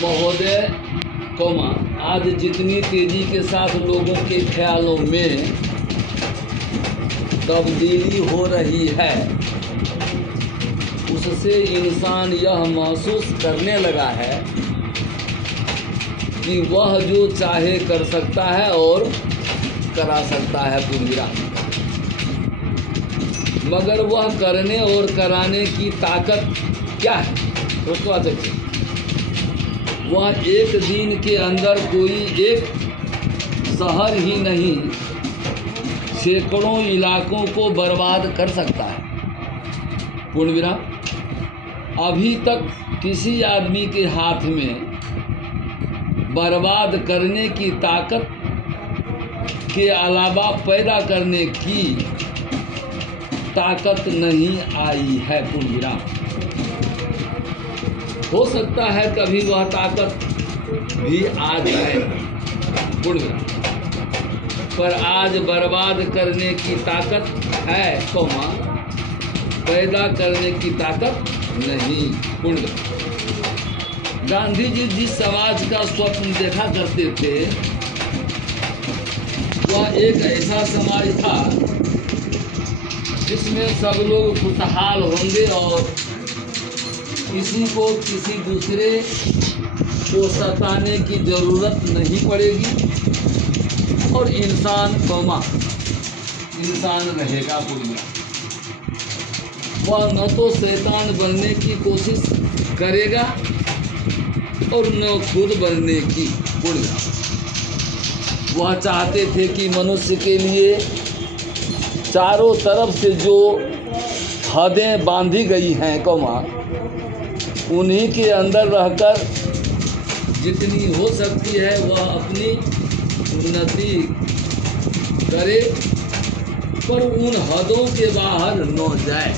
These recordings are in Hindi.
महोदय आज जितनी तेजी के साथ लोगों के ख्यालों में तब्दीली हो रही है, उससे इंसान यह महसूस करने लगा है कि वह जो चाहे कर सकता है और करा सकता है पूर्णविराम। मगर वह करने और कराने की ताकत क्या है? दोस्तों, वह एक दिन के अंदर कोई एक शहर ही नहीं, सैकड़ों इलाकों को बर्बाद कर सकता है। पूर्णविराम। अभी तक किसी आदमी के हाथ में बर्बाद करने की ताकत के अलावा पैदा करने की ताकत नहीं आई है। पूर्णविराम। हो सकता है कभी वह ताकत भी आ जाए पूर्णविराम, पर आज बर्बाद करने की ताकत है, पैदा करने की ताकत नहीं। पूर्णविराम। गांधी जी जिस समाज का स्वप्न देखा करते थे, वह एक ऐसा समाज था जिसमें सब लोग खुशहाल होंगे और किसी को किसी दूसरे को सताने की जरूरत नहीं पड़ेगी और इंसान रहेगा। पूर्णविराम। वह न तो शैतान बनने की कोशिश करेगा और न खुद बनने की। पूर्णविराम। वह चाहते थे कि मनुष्य के लिए चारों तरफ से जो हदें बांधी गई हैं, उन्हीं के अंदर रहकर जितनी हो सकती है वह अपनी उन्नति करे, पर उन हदों के बाहर न जाए।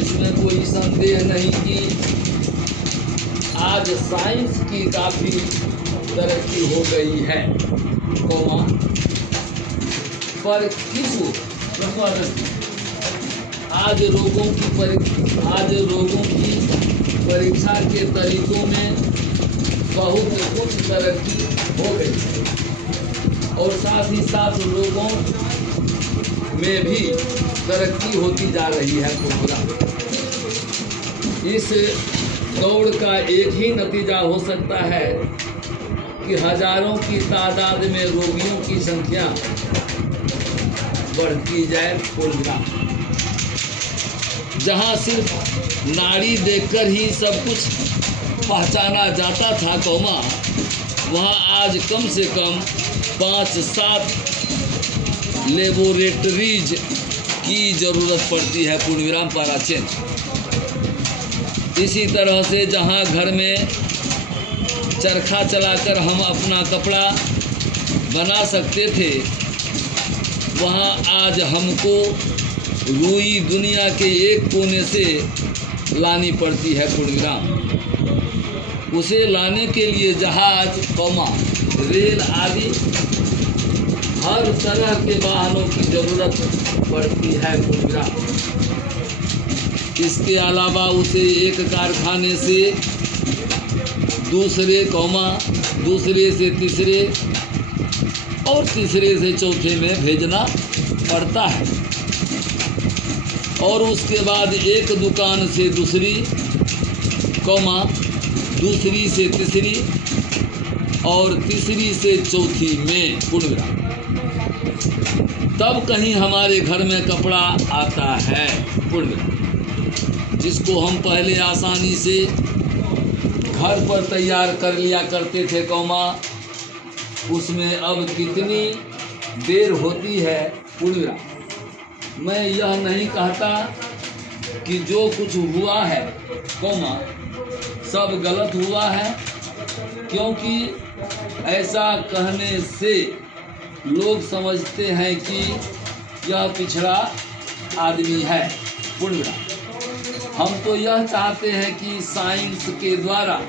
इसमें कोई संदेह नहीं कि आज साइंस की काफ़ी तरक्की हो गई है, पर किस आज रोगों की परीक्षा के तरीकों में बहुत कुछ तरक्की हो गई है और साथ ही साथ लोगों में भी तरक्की होती जा रही है। पूर्णविराम। इस दौड़ का एक ही नतीजा हो सकता है कि हजारों की तादाद में रोगियों की संख्या बढ़ती जाए। पूर्णविराम। जहाँ सिर्फ नाड़ी देखकर ही सब कुछ पहचाना जाता था, वहाँ आज कम से कम 5-7 लेबोरेटरीज की ज़रूरत पड़ती है। पूर्णविराम। पाराचीन। इसी तरह से जहाँ घर में चरखा चलाकर हम अपना कपड़ा बना सकते थे, वहाँ आज हमको रुई दुनिया के एक कोने से लानी पड़ती है। पूर्णविराम। उसे लाने के लिए जहाज, रेल आदि हर तरह के वाहनों की ज़रूरत पड़ती है। पूर्णविराम। इसके अलावा उसे एक कारखाने से दूसरे, दूसरे से तीसरे और तीसरे से चौथे में भेजना पड़ता है और उसके बाद एक दुकान से दूसरी, दूसरी से तीसरी और तीसरी से चौथी में। पूर्णविराम। तब कहीं हमारे घर में कपड़ा आता है। पूर्णविराम। जिसको हम पहले आसानी से घर पर तैयार कर लिया करते थे, उसमें अब कितनी देर होती है। पूर्णविराम। मैं यह नहीं कहता कि जो कुछ हुआ है, सब गलत हुआ है, क्योंकि ऐसा कहने से लोग समझते हैं कि यह पिछड़ा आदमी है। पूर्णविराम। हम तो यह चाहते हैं कि साइंस के द्वारा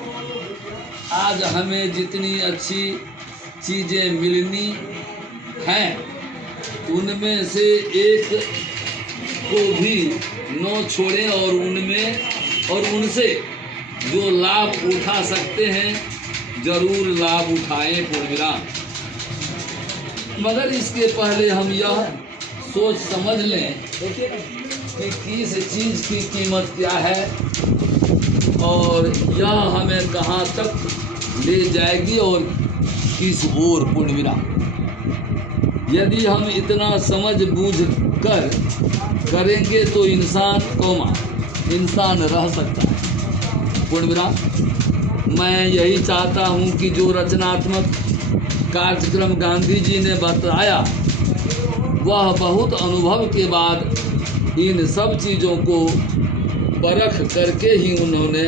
आज हमें जितनी अच्छी चीज़ें मिलनी हैं, उनमें से एक को भी न छोड़ें और उनसे जो लाभ उठा सकते हैं जरूर लाभ उठाएं पूर्णविराम। मगर इसके पहले हम यह सोच समझ लें कि किस चीज़ की कीमत क्या है और यह हमें कहाँ तक ले जाएगी और किस ओर पूर्णविराम। यदि हम इतना समझ बूझ कर करेंगे तो इंसान रह सकता है पूर्णविराम। मैं यही चाहता हूँ कि जो रचनात्मक कार्यक्रम गांधी जी ने बताया वह बहुत अनुभव के बाद इन सब चीज़ों को परख करके ही उन्होंने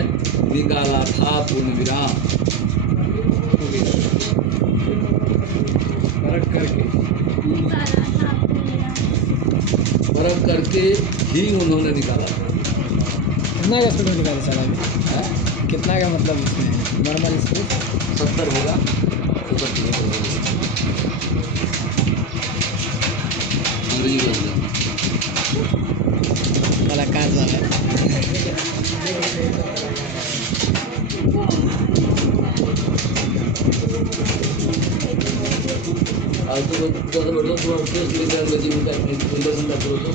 निकाला था पूर्णविराम। परख करके ही उन्होंने निकाला था। कितना का स्टूडेंट निकाले सर अभी? कितना का मतलब इसमें नॉर्मल स्कूल 70 होगा। 70 अंग्रेजी बोल रहे कलाकार वाला आज तो ज़्यादा बढ़ो तो अंग्रेजी में लेसन का करो तो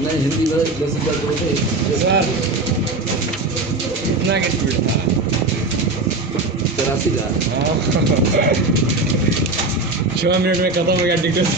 नहीं हिंदी में लेसन का करो तो सर कितना का स्टूडेंट था? 83 का। 6 मिनट में खत्म हो गया डिटेल्स।